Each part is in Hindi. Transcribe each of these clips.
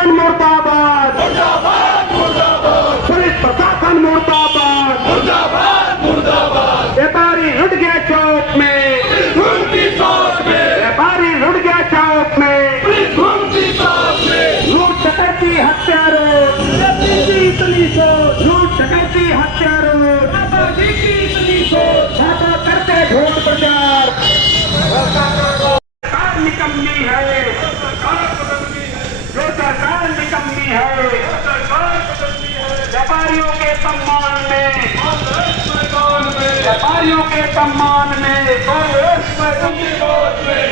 प्रशासन मुर्दाबाद, पुलिस प्रशासन मुर्दाबाद, व्यापारी रुट गया चौक में, व्यापारी रुट गया चौक में, लूट डकैती हत्यारों, लूट डकैती हत्यारों, छापा करते झूठ प्रचार। सरकार निकम्मी है, जो सरकार निकम्मी है, व्यापारियों के सम्मान में, व्यापारियों के सम्मान में,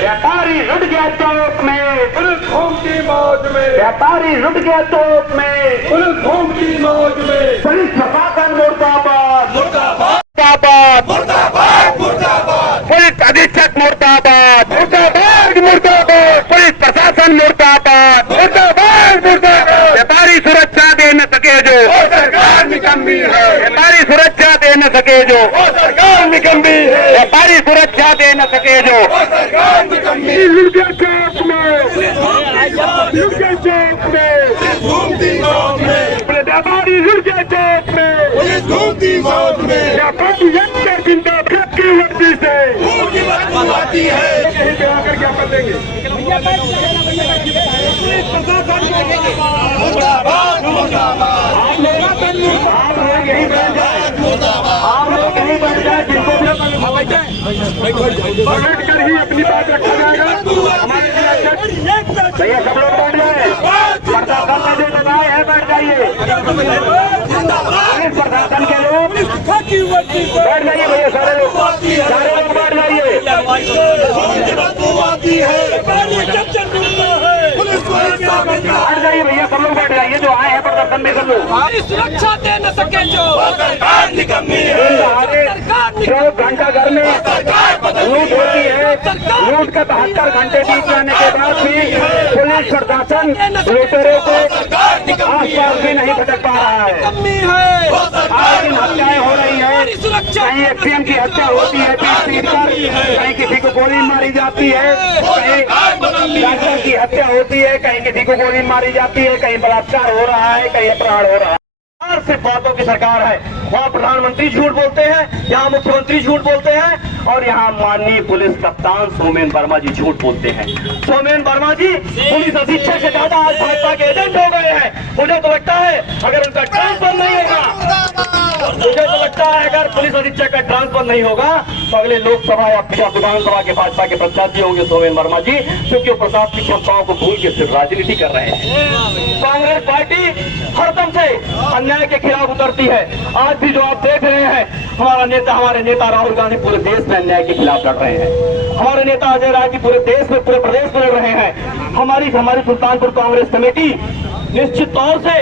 व्यापारी रुट गया चौक में, पुलिस घूमती मौज में, व्यापारी रुट गया चौक में, पुलिस घूमती मौज में, पुलिस प्रशासन मुर्दाबाद, मुर्दाबाद, मुर्दाबाद, मुर्दाबाद, मुर्दाबाद, पुलिस अधीक्षक मुर्दाबाद, मुर्दाबाद, मुर्दाबाद, पुलिस प्रशासन मुर्दाबाद, मुर्दाबाद, मुर्दाबाद। व्यापारी सुरक्षा दे न सके जो, वो सरकार निकम्मी है, व्यापारी सुरक्षा दे न सके जो, वो सरकार निकम्मी है, व्यापारी सुरक्षा दे न सके जो, वो सरकार निकम्मी है। लुट गया चौक में, लुट गया चौक में, घूमती मौज में, व्यापारी लुट गया चौक में, पुलिस घूमती मौज में, व्यापारी यंत्र जिंदाबाद की वर्दी से खून की बदबू आती है। यही पे आकर क्या कर देंगे। मुर्दाबाद, मुर्दाबाद, आप लोग यही बैठ जाए, आप लोग यही बैठ जाए, जिनको बैठ कर ही अपनी बात रखा जाएगा। हमारे भैया सब लोग बैठ जाए, प्रशासन ने जो लगाए है बैठ जाइए, पुलिस प्रशासन के लोग बैठ जाइए भैया, सारे लोग बैठ जाइए। खून की बदबू आती है, पुलिस को हिस्सा बनना। बैठ जाइए भैया, सब लोग बैठ जाइए, जो आए हैं प्रदर्शन में सब लोग। हमारी सुरक्षा दे न सके जो, वो सरकार निकम्मी है, जो घंटा घर में लूट होती है, लूट का 72 घंटे बीत जाने के बाद भी पुलिस प्रशासन लुटेरों को आसपास भी नहीं भटक पा रहा है। कमी है, आज दिन हत्याएं हो रही है, हमारी सुरक्षा कहीं एसपीएम की हत्या होती है पीट कर, कहीं किसी को गोली मारी जाती है, कहीं डॉक्टर की हत्या होती है, कहीं किसी को गोली मारी जाती है, कहीं बलात्कार हो रहा है, कहीं अपराध हो रहा है। और सिर्फ बातों की सरकार है, वहाँ प्रधानमंत्री झूठ बोलते हैं, यहाँ मुख्यमंत्री झूठ बोलते हैं, और यहाँ माननीय पुलिस कप्तान सोमेन वर्मा जी झूठ बोलते हैं। सोमेन वर्मा जी पुलिस अधीक्षक से ज्यादा आज भाजपा के एजेंट हो गए हैं। मुझे तो लगता है अगर उनका ट्रांसफर नहीं होगा, मुझे तो लगता है अगर पुलिस अधीक्षक का ट्रांसफर नहीं होगा तो अगले लोकसभा या विधानसभा के भाजपा के प्रत्याशी होंगे सोमेन वर्मा जी, क्योंकि वो प्रशासनिक क्षमताओं को भूल के सिर्फ राजनीति कर रहे हैं। कांग्रेस पार्टी हरदम से अन्याय के खिलाफ उतरती है। आज भी जो आप देख रहे हैं, हमारे नेता राहुल गांधी पूरे देश में अन्याय के खिलाफ लड़ रहे हैं। हमारे नेता अजय राय जी पूरे देश में, पूरे प्रदेश में लड़ रहे हैं। हमारी सुल्तानपुर कांग्रेस कमेटी निश्चित तौर से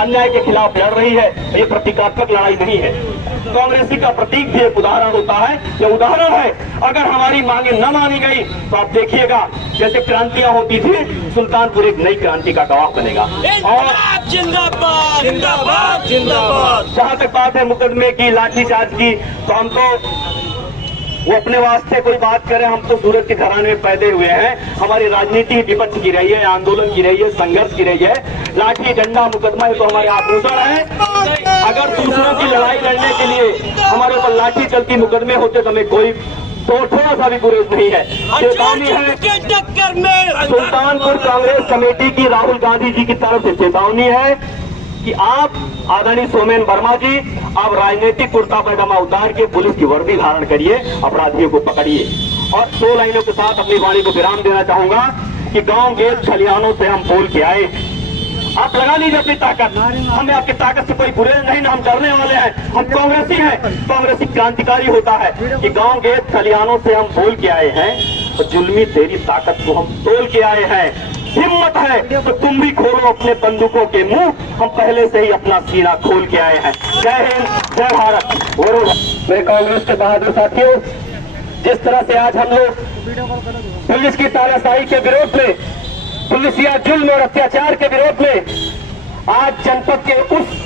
अन्याय के खिलाफ लड़ रही है। ये प्रतीकात्मक लड़ाई नहीं है। कांग्रेसी का प्रतीक भी एक उदाहरण होता है, ये उदाहरण है। अगर हमारी मांगे न मानी गई तो आप देखिएगा जैसे क्रांतियां होती थी, सुल्तानपुर एक नई क्रांति का गवाह बनेगा। और जिंदाबाद, जिंदाबाद, जिंदाबाद। जहां तक बात है मुकदमे की, लाठीचार्ज की, तो हम तो वो अपने वास्ते कोई बात करे, हम तो सूरत के घराने में पैदे हुए हैं। हमारी राजनीति विपक्ष की रही है, आंदोलन की रही है, संघर्ष की रही है। लाठी डंडा मुकदमा ये तो हमारे आभूषण है। अगर दूसरों की लड़ाई लड़ने के लिए हमारे ऊपर लाठी चलती, मुकदमे होते तो हमें कोई तो थोड़ा सा भी गुरेज नहीं है। चेतावनी है टक्कर में सुल्तानपुर कांग्रेस कमेटी की, राहुल गांधी जी की तरफ से चेतावनी है कि आप आदरणीय सोमेन वर्मा जी, आप राजनीतिक कुर्ता पैजामा उतार के पुलिस की वर्दी धारण करिए, अपराधियों को पकड़िए। और 2 लाइनों के साथ अपनी वाणी को विराम देना चाहूंगा कि गांव गेट खलिहानों से हम बोल के आए। आप लगा लीजिए अपनी ताकत, हमें आपकी ताकत से कोई बुरे नहीं, ना हम डरने वाले हैं। हम कांग्रेसी हैं, कांग्रेसी क्रांतिकारी होता है कि गांव गेट खलिहानों से हम बोल के आए हैं, तो जुल्मी तेरी ताकत को हम तोल के आए हैं। हिम्मत है तो तुम भी खोलो अपने बंदूकों के मुंह, हम पहले से ही अपना सीना खोल के आए हैं। जय हिंद, जय भारत। मेरे कांग्रेस के बहादुर साथियों, जिस तरह से आज हम लोग पुलिस की तानाशाही के विरोध में, पुलिस या जुल्म और अत्याचार के विरोध में आज जनपद के उस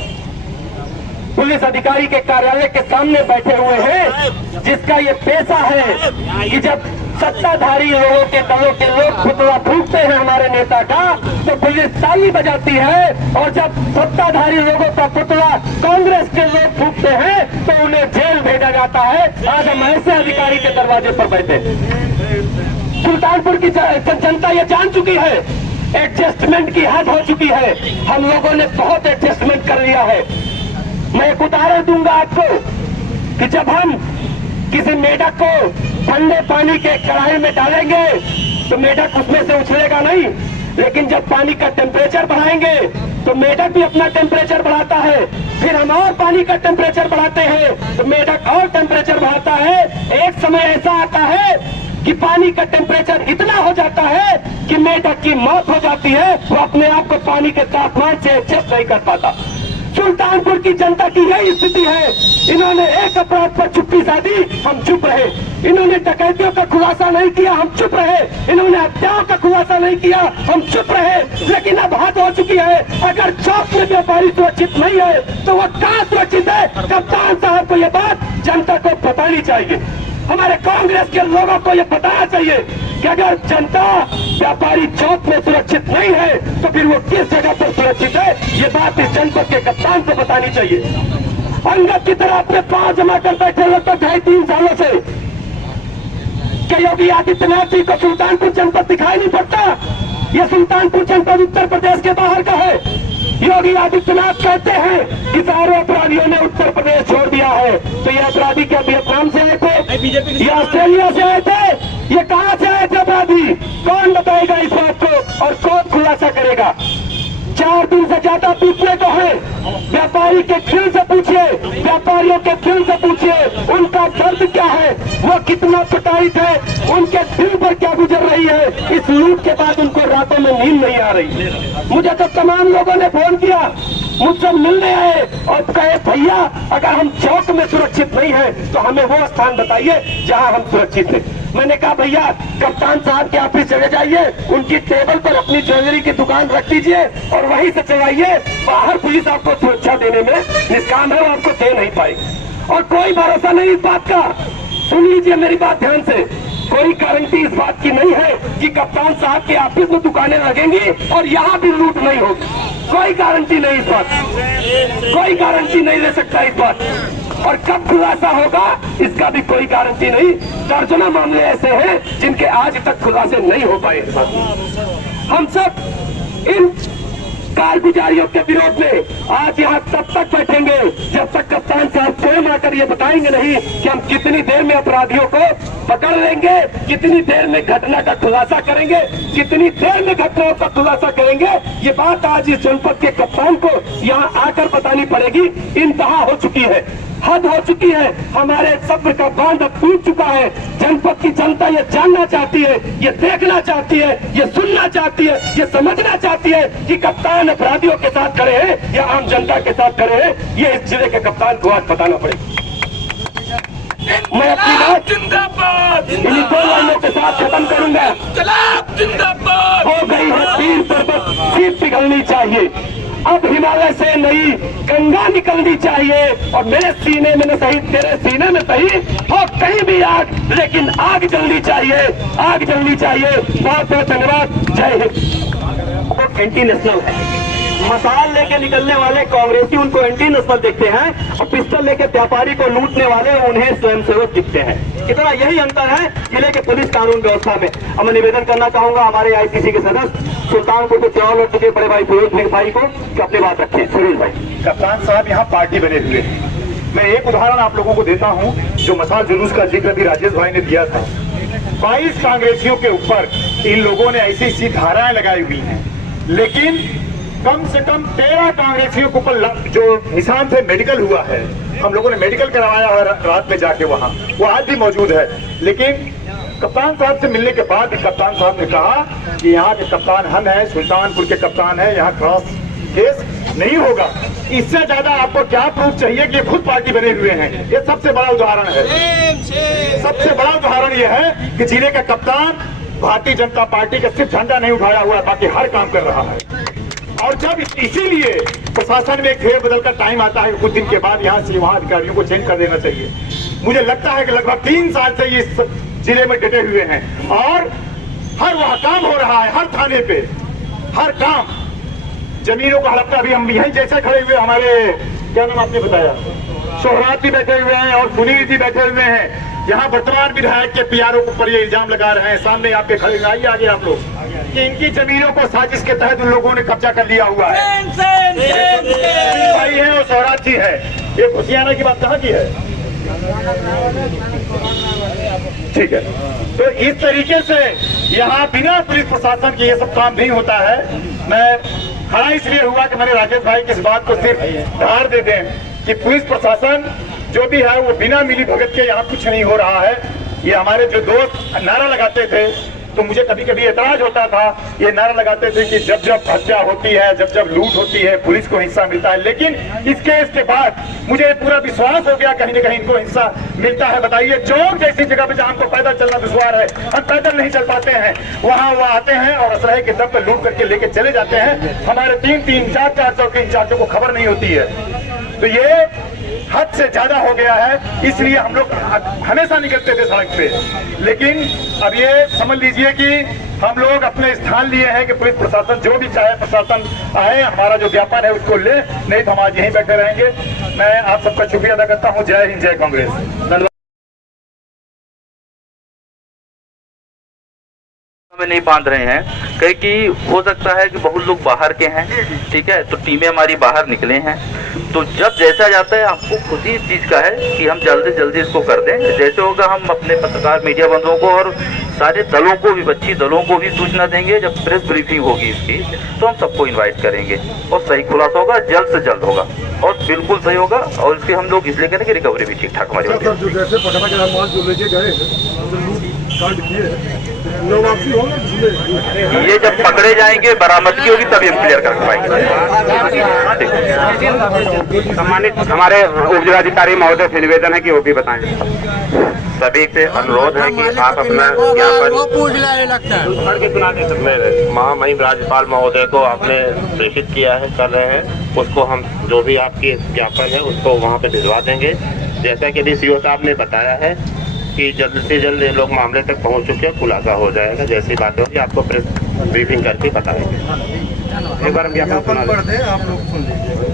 पुलिस अधिकारी के कार्यालय के सामने बैठे हुए हैं जिसका ये पेशा है कि जब सत्ताधारी लोगों के दलों के लोग पुतला फूंकते हैं हमारे नेता का, तो पुलिस ताली बजाती है, और जब सत्ताधारी लोगों का पुतला कांग्रेस के लोग फूंकते हैं तो उन्हें जेल भेजा जाता है। आज हम ऐसे अधिकारी के दरवाजे पर बैठे। सुल्तानपुर की जनता ये जान चुकी है, एडजस्टमेंट की हद हो चुकी है। हम लोगों ने बहुत एडजस्टमेंट कर लिया है। मैं एक उदाहरण दूंगा आपको कि जब हम किसी मेढक को ठंडे पानी के कढ़ाई में डालेंगे तो मेढक उसमें से उछलेगा नहीं, लेकिन जब पानी का टेम्परेचर बढ़ाएंगे तो मेढक भी अपना टेम्परेचर बढ़ाता है। फिर हम और पानी का टेम्परेचर बढ़ाते हैं तो मेढक और टेम्परेचर बढ़ाता है। एक समय ऐसा आता है कि पानी का टेम्परेचर इतना हो जाता है कि मेढक की मौत हो जाती है, वो अपने आप को पानी के तापमान से एडजस्ट नहीं कर पाता। सुल्तानपुर की जनता की यही स्थिति है। इन्होंने एक अपराध पर चुप्पी साधी, हम चुप रहे। इन्होंने डकैतियों का खुलासा नहीं किया, हम चुप रहे। इन्होंने हत्याओं का खुलासा नहीं किया, हम चुप रहे। लेकिन अब हद हो चुकी है। अगर चौक में व्यापारी सुरक्षित नहीं है तो वो कहाँ सुरक्षित है? कप्तान साहब को ये बात जनता को बतानी चाहिए। हमारे कांग्रेस के लोगों को ये बताना चाहिए कि अगर जनता व्यापारी चौक में सुरक्षित नहीं है तो फिर वो किस जगह पर सुरक्षित है, ये बात इस जनपद के कप्तान को बतानी चाहिए। अंगद की तरह अपने पांव जमा कर बैठे लगभग 2.5-3 सालों से। क्या योगी आदित्यनाथ जी को सुल्तानपुर जनपद दिखाई नहीं पड़ता? ये सुल्तानपुर जनपद उत्तर प्रदेश के बाहर का है। योगी आदित्यनाथ कहते हैं कि सारे अपराधियों ने उत्तर प्रदेश छोड़ दिया है, तो ये अपराधी क्या वियतनाम से आए थे? ये ऑस्ट्रेलिया से आए थे? ये कहां से आए थे अपराधी? कौन बताएगा इस बात को और कौन खुलासा करेगा? 4 दिन से ज्यादा पीछे को है। व्यापारी के दिल से पूछिए, व्यापारियों के दिल से पूछिए, उनका दर्द क्या है, वो कितना प्रताड़ित है, उनके दिल पर क्या गुजर रही है। इस लूट के बाद उनको रातों में नींद नहीं आ रही। मुझे तो तमाम लोगों ने फोन किया, मुझसे मिलने आए और कहे भैया अगर हम चौक में सुरक्षित नहीं है तो हमें वो स्थान बताइए जहां हम सुरक्षित हैं। मैंने कहा भैया कप्तान साहब के ऑफिस चले जाइए, उनकी टेबल पर अपनी ज्वेलरी की दुकान रख दीजिए और वहीं से चलाइए। बाहर पुलिस आपको सुरक्षा देने में निष्काम है, वो आपको दे नहीं पाएगी। और कोई भरोसा नहीं इस बात का। सुन लीजिए मेरी बात ध्यान से, कोई गारंटी इस बात की नहीं है कि कप्तान साहब के ऑफिस में दुकानें लगेंगी और यहाँ भी लूट नहीं होगी। कोई गारंटी नहीं इस बात, कोई गारंटी नहीं ले सकता इस बात। और कब खुलासा होगा इसका भी कोई गारंटी नहीं। दर्जनों मामले ऐसे हैं जिनके आज तक खुलासे नहीं हो पाए। हम सब इन कारगुजारियों के विरोध में आज यहाँ तब तक बैठेंगे जब तक कप्तान साहब स्वयं आकर ये बताएंगे नहीं कि हम कितनी देर में अपराधियों को पकड़ लेंगे, कितनी देर में घटना का खुलासा करेंगे, कितनी देर में घटनाओं का खुलासा करेंगे। ये बात आज इस जनपद के कप्तान को यहाँ आकर बतानी पड़ेगी। इंतहा हो चुकी है, हद हो चुकी है, हमारे सब्र का बांध टूट चुका है। जनपद की जनता ये जानना चाहती है, ये देखना चाहती है, ये सुनना चाहती है, ये समझना चाहती है कि कप्तान अपराधियों के साथ खड़े हैं या आम जनता के साथ खड़े हैं। ये इस जिले के कप्तान को आज बताना पड़ेगा। मैं अपनी बात जिंदाबाद इन्हीं 2 लाइनों के साथ खत्म करूंगा। जिंदाबाद हो गई है तीर पर्वत, सीट पिघलनी चाहिए। अब हिमालय से नई गंगा निकलनी चाहिए और मेरे सीने में न सही, तेरे सीने में सही हो कहीं भी आग, लेकिन आग जलनी चाहिए, आग जलनी चाहिए। बहुत बहुत धन्यवाद। जय हिंद। एंटी नेशनल है, मसाल लेके निकलने वाले कांग्रेसी उनको एंटी नेशनल दिखते हैं और पिस्टल लेके व्यापारी को लूटने वाले उन्हें स्वयंसेवक दिखते हैं। इतना यही अंतर है जिले के पुलिस कानून व्यवस्था में। अब मैं निवेदन करना चाहूंगा हमारे आईसीसी के सदस्य सुल्तानपुर के चौल और के बड़े भाई फिरोज भाई को कि अपनी बात रखें। फिरोज भाई, कप्तान साहब यहाँ पार्टी बने हुए हैं। मैं एक उदाहरण आप लोगों को देता हूँ, जो मसाल जुलूस का जिक्र भी राजेश भाई ने दिया था। 22 कांग्रेसियों के ऊपर इन लोगों ने ऐसी धाराएं लगाई हुई हैं, लेकिन कम से कम 13 कांग्रेसियों के ऊपर जो निशान थे मेडिकल हुआ है। हम लोगों ने मेडिकल करवाया है रात में जाके, वहां वो आज भी मौजूद है। लेकिन कप्तान साहब से मिलने के बाद भी कप्तान साहब ने कहा कि यहाँ के कप्तान हम हैं, सुल्तानपुर के कप्तान हैं, यहाँ क्रॉस केस नहीं होगा। इससे ज्यादा आपको क्या प्रूफ चाहिए कि ये खुद पार्टी बने हुए हैं? ये सबसे बड़ा उदाहरण है। सबसे बड़ा उदाहरण ये है कि जिले का कप्तान भारतीय जनता पार्टी का सिर्फ झंडा नहीं उठाया हुआ है, बाकी हर काम कर रहा है। और जब इसीलिए प्रशासन में एक फेरबदल का टाइम आता है, कुछ दिन के बाद यहाँ से वहाँ अधिकारियों को चेंज कर देना चाहिए। मुझे लगता है कि लगभग 3 साल से ये जिले में डटे हुए हैं और हर वह काम हो रहा है, हर थाने पे हर काम, जमीनों का हड़प। अभी हम यहीं जैसे खड़े हुए, हमारे क्या नाम आपने बताया, सोहराब भी बैठे हुए हैं और सुनील जी बैठे हुए हैं। यहाँ वर्तमान विधायक के पीआरओ पर ये इल्जाम लगा रहे हैं, सामने आप पे खड़े हुए, आइए आगे आप लोग, कि इनकी जमीनों को साजिश के तहत उन लोगों ने कब्जा कर लिया हुआ है। भाई है और सोहराब जी है, ये खुशियाना की बात कहाँ की है? ठीक है, तो इस तरीके से यहाँ बिना पुलिस प्रशासन के ये सब काम नहीं होता है। मैं खड़ा इसलिए हुआ कि मैंने राजेश भाई की इस बात को सिर्फ धार दे दें कि पुलिस प्रशासन जो भी है वो बिना मिली भगत के यहाँ कुछ नहीं हो रहा है। ये हमारे जो दोस्त नारा लगाते थे तो मुझे कभी कभी एतराज होता था, ये नारा लगाते थे कि जब जब हत्या होती है, जब जब लूट होती है, पुलिस को हिस्सा मिलता है। लेकिन इस केस के बाद मुझे पूरा विश्वास हो गया कहीं न कहीं इनको हिस्सा मिलता है। बताइए, चौक जैसी जगह पे जहाँ हमको पैदल चलना दुश्वार है, हम पैदल नहीं चल पाते हैं, वहाँ वो आते हैं और असलहे के दम पे लूट करके लेके चले जाते हैं। हमारे 3-3, 4-4 चौकी इंचार्जों को खबर नहीं होती है। तो ये हद से ज्यादा हो गया है, इसलिए हम लोग हमेशा निकलते थे सड़क पे। लेकिन अब ये समझ लीजिए कि हम लोग अपने स्थान लिए हैं कि पुलिस प्रशासन जो भी चाहे प्रशासन आए, हमारा जो व्यापार है उसको ले, नहीं तो हम आज यहीं बैठे रहेंगे। मैं आप सबका शुक्रिया अदा करता हूँ। जय हिंद, जय कांग्रेस। हमें नहीं बांध रहे हैं कहीं कि हो सकता है कि बहुत लोग बाहर के हैं, ठीक है, तो टीमें हमारी बाहर निकले हैं। तो जब जैसा जाता है आपको खुद ही इस चीज़ का है कि हम जल्दी जल्दी इसको कर दें। जैसे होगा हम अपने पत्रकार मीडिया बंधुओं को और सारे दलों को भी, बच्ची दलों को भी सूचना देंगे। जब प्रेस ब्रीफिंग होगी इसकी तो हम सबको इन्वाइट करेंगे और सही खुलासा होगा, जल्द से जल्द होगा और बिल्कुल सही होगा। और इसके हम लोग इसलिए करें कि रिकवरी भी ठीक ठाक हमारी होगी। ये जब पकड़े जाएंगे, बरामदगी होगी, तभी हम क्लियर कर पाएंगे। सम्मानित हमारे उप जिलाधिकारी महोदय से निवेदन है कि वो भी बताएं। सभी से अनुरोध है कि आप अपना महामहिम राज्यपाल महोदय को आपने प्रेषित किया है, कर रहे हैं, उसको हम जो भी आपकी ज्ञापन है उसको वहाँ पे भिजवा देंगे। जैसा कि अभी सीओ साहब ने बताया है कि जल्द से जल्द ये लोग मामले तक पहुंच चुके हैं, खुलासा हो जाएगा। जैसी बातें होगी आपको प्रेस ब्रीफिंग करके बताएंगे। एक बार हम ज्ञापन पढ़ दें, आप लोग सुन लीजिए।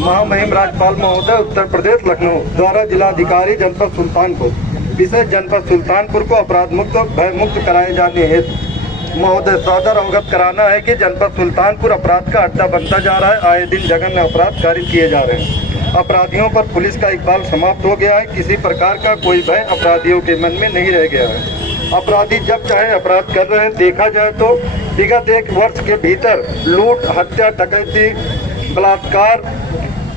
महामहिम राज्यपाल महोदय उत्तर प्रदेश लखनऊ द्वारा जिलाधिकारी जनपद सुल्तानपुर विशेष जनपद सुल्तानपुर को अपराध मुक्त भय मुक्त कराए जाने हेतु महोदय सादर अवगत कराना है कि जनपद सुल्तानपुर अपराध का अड्डा बनता जा रहा है। आए दिन जघन्य अपराध कारित किए जा रहे हैं। अपराधियों पर पुलिस का इकबाल समाप्त हो गया है। किसी प्रकार का कोई भय अपराधियों के मन में नहीं रह गया है। अपराधी जब चाहे अपराध कर रहे हैं। देखा जाए तो विगत 1 वर्ष के भीतर लूट, हत्या, डकैती, बलात्कार,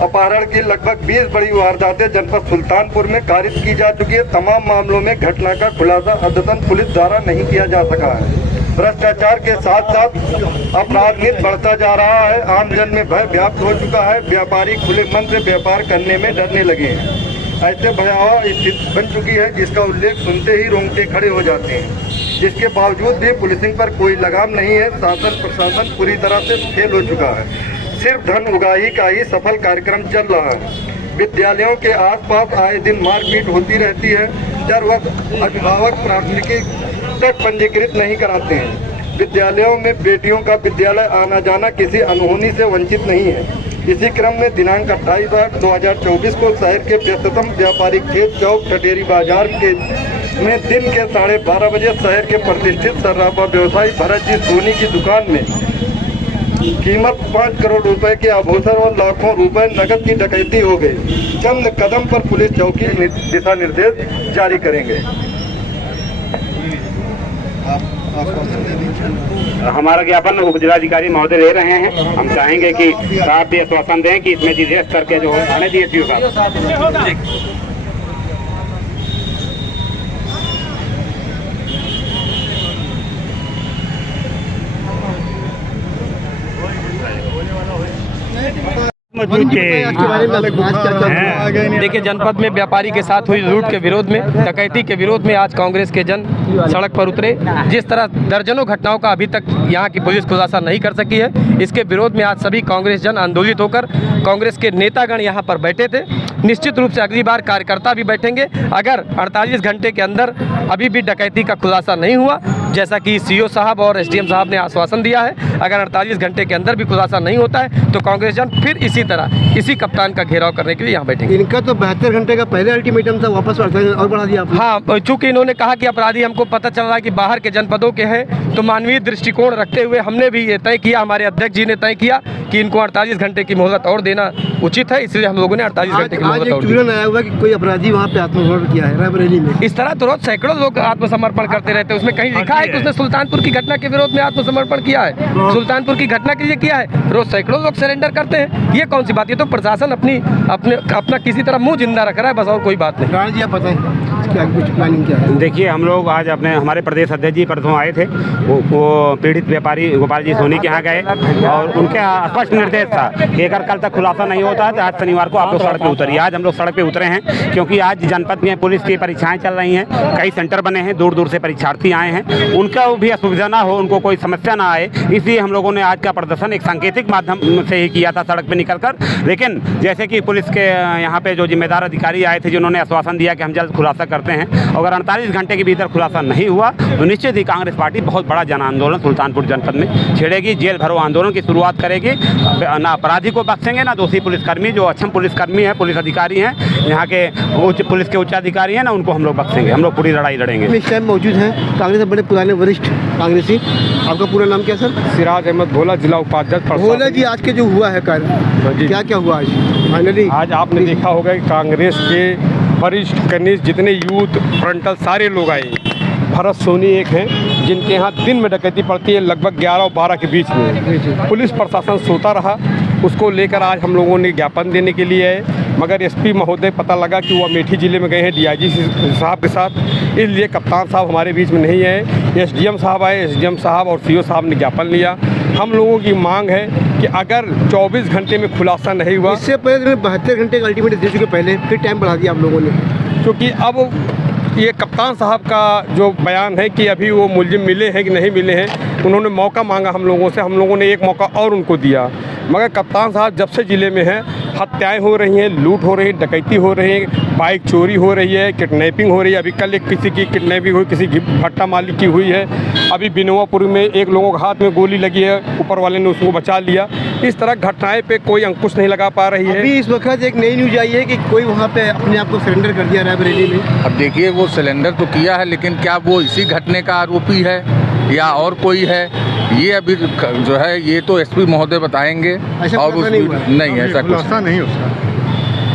अपहरण की लगभग 20 बड़ी वारदातें जनपद सुल्तानपुर में कारित की जा चुकी है। तमाम मामलों में घटना का खुलासा अद्यतन पुलिस द्वारा नहीं किया जा सका है। भ्रष्टाचार के साथ साथ अपराध नित बढ़ता जा रहा है। आमजन में भय व्याप्त हो चुका है। व्यापारी खुले मन से व्यापार करने में डरने लगे हैं। ऐसे भयावह स्थिति बन चुकी है जिसका उल्लेख सुनते ही रोंगटे खड़े हो जाते हैं। जिसके बावजूद भी पुलिसिंग पर कोई लगाम नहीं है। शासन प्रशासन पूरी तरह से फेल हो चुका है। सिर्फ धन उगाही का ही सफल कार्यक्रम चल रहा है। विद्यालयों के आसपास आए दिन मारपीट होती रहती है। हर वक्त अभिभावक प्राथमिकी तक पंजीकृत नहीं कराते हैं। विद्यालयों में बेटियों का विद्यालय आना जाना किसी अनहोनी से वंचित नहीं है। इसी क्रम में दिनांक 28/8/2024 को शहर के व्यस्ततम व्यापारिक खेत चौक ठटेरी बाजार में दिन के 12:30 बजे शहर के प्रतिष्ठित शराबा व्यवसायी भरत जी सोनी की दुकान में कीमत 5 करोड़ रुपए के आभूषण और लाखों रुपए नकद की डकैती हो गई। चंद कदम पर पुलिस चौकी दिशा निर्देश जारी करेंगे। हमारा ज्ञापन उप जिलाधिकारी महोदय ले रहे हैं। हम चाहेंगे कि आप भी आश्वासन दें कि इसमें जीएस करके जो है आने दिए साहब। देखिए, जनपद में व्यापारी के साथ हुई लूट के विरोध में, डकैती के विरोध में आज कांग्रेस के जन सड़क पर उतरे। जिस तरह दर्जनों घटनाओं का अभी तक यहाँ की पुलिस खुलासा नहीं कर सकी है, इसके विरोध में आज सभी कांग्रेस जन आंदोलित होकर कांग्रेस के नेतागण यहाँ पर बैठे थे। निश्चित रूप से अगली बार कार्यकर्ता भी बैठेंगे। अगर 48 घंटे के अंदर अभी भी डकैती का खुलासा नहीं हुआ, जैसा कि सीओ साहब और एसडीएम साहब ने आश्वासन दिया है, अगर 48 घंटे के अंदर भी खुलासा नहीं होता है तो कांग्रेस जन फिर इसी तरह इसी कप्तान का घेराव करने के लिए यहाँ बैठेंगे। इनका तो 72 घंटे का पहले अल्टीमेटम था, वापस और बढ़ा दिया आपने। हाँ, चूंकि इन्होंने कहा कि अपराधी हमको पता चल रहा है कि बाहर के जनपदों के हैं, तो मानवीय दृष्टिकोण रखते हुए हमने भी ये तय किया, हमारे अध्यक्ष जी ने तय किया कि इनको 48 घंटे की मोहलत और देना उचित है, इसलिए हम लोगों ने 48 घंटे की मोहलत और दी। आया हुआ कि कोई अपराधी वहाँ पे आत्मसमर्पण किया है रायबरेली में। इस तरह तो रोज सैकड़ों लोग आत्मसमर्पण करते रहते हैं। उसमें कहीं लिखा है कि उसने सुल्तानपुर की घटना के विरोध में आत्मसमर्पण किया है, सुल्तानपुर की घटना के लिए किया है। रोज सैकड़ों लोग सरेंडर करते हैं, ये कौन सी बात? ये तो प्रशासन अपना किसी तरह मुंह जिंदा रख रहा है, बस और कोई बात नहीं। राणा जी, आप बताएं क्या कुछ प्लानिंग क्या है? देखिए, हम लोग आज हमारे प्रदेश अध्यक्ष जी परसों आए थे, वो पीड़ित व्यापारी गोपाल जी सोनी के यहाँ गए और उनके स्पष्ट निर्देश था कि अगर कल तक खुलासा नहीं होता है तो आज शनिवार को आप लोग सड़क पे उतरिए। आज हम लोग सड़क पे उतरे हैं क्योंकि आज जनपद में पुलिस की परीक्षाएं चल रही हैं, कई सेंटर बने हैं, दूर दूर से परीक्षार्थी आए हैं, उनका भी असुविधा ना हो, उनको कोई समस्या ना आए, इसलिए हम लोगों ने आज का प्रदर्शन एक सांकेतिक माध्यम से ही किया था सड़क पे निकलकर। लेकिन जैसे कि पुलिस के यहाँ पे जो जिम्मेदार अधिकारी आए थे, जिन्होंने आश्वासन दिया कि हम जल्द खुलासा करते हैं, अगर 48 घंटे के भीतर खुलासा नहीं हुआ तो निश्चित ही कांग्रेस पार्टी बहुत बड़ा जन आंदोलन सुल्तानपुर जनपद में छेड़ेगी, जेल भरो आंदोलन की शुरुआत करेगी। ना अपराधी को बख्शेंगे, ना दोषी पुलिसकर्मी जो अक्षम पुलिसकर्मी है, पुलिस अधिकारी हैं, यहाँ के पुलिस के उच्च अधिकारी हैं ना, उनको हम लोग बख्शेंगे। हम लोग पूरी लड़ाई लड़ेंगे। इस टाइम मौजूद हैं कांग्रेस के बड़े पुराने वरिष्ठ कांग्रेसी। आपका पूरा नाम क्या सर? सिराज अहमद भोला, जिला उपाध्यक्ष। भोला जी, आज के जो हुआ है कार्य, क्या क्या हुआ आज फाइनली? आज आपने देखा होगा कि कांग्रेस के वरिष्ठ कनिष्ठ जितने यूथ फ्रंटल सारे लोग आए। भरत सोनी एक हैं जिनके यहाँ दिन में डकैती पड़ती है, लगभग 11 और 12 के बीच में। पुलिस प्रशासन सोता रहा, उसको लेकर आज हम लोगों ने ज्ञापन देने के लिए आए, मगर एसपी महोदय पता लगा कि वो अमेठी ज़िले में गए हैं डीआईजी साहब के साथ, इसलिए कप्तान साहब हमारे बीच में नहीं आए। एसडीएम साहब आए, एसडीएम साहब और सीओ साहब ने ज्ञापन लिया। हम लोगों की मांग है कि अगर 24 घंटे में खुलासा नहीं हुआ, इससे पहले 72 घंटे का अल्टीमेट दे चुके, पहले फिर टाइम बढ़ा दिया आप लोगों ने, क्योंकि अब ये कप्तान साहब का जो बयान है कि अभी वो मुलजिम मिले हैं कि नहीं मिले हैं, उन्होंने मौका मांगा हम लोगों से, हम लोगों ने एक मौका और उनको दिया, मगर कप्तान साहब जब से ज़िले में हैं हत्याएं हो रही हैं, लूट हो रही है, डकैती हो रही है, बाइक चोरी हो रही है, किडनैपिंग हो रही है। अभी कल एक किसी की किडनैपिंग हुई, किसी भट्टा मालिक की हुई है। अभी बिनवापुर में एक लोगों के हाथ में गोली लगी है, ऊपर वाले ने उसको बचा लिया। इस तरह घटनाएं पे कोई अंकुश नहीं लगा पा रही है। अभी इस वक्त एक नई न्यूज आई है कि कोई वहाँ पे अपने आप को सरेंडर कर दिया रायबरेली में। अब देखिए, वो सिलेंडर तो किया है, लेकिन क्या वो इसी घटने का आरोपी है या और कोई है, ये अभी जो है ये तो एसपी महोदय बताएंगे। और नहीं ऐसा कुछ नहीं उसका।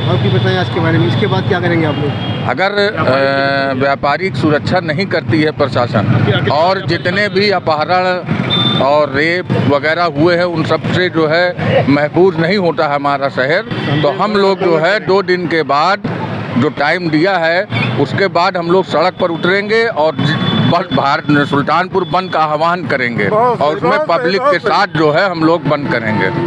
और भी बताएं आज के बारे में, इसके बाद क्या करेंगे आप लोग? अगर व्यापारिक सुरक्षा नहीं करती है प्रशासन, और जितने भी अपहरण और रेप वगैरह हुए हैं उन सब से जो है महफूज नहीं होता है हमारा शहर, तो हम लोग जो है 2 दिन के बाद जो टाइम दिया है उसके बाद हम लोग सड़क पर उतरेंगे और भारत सुल्तानपुर बंद का आह्वान करेंगे और उसमें पब्लिक के साथ जो है हम लोग बंद करेंगे।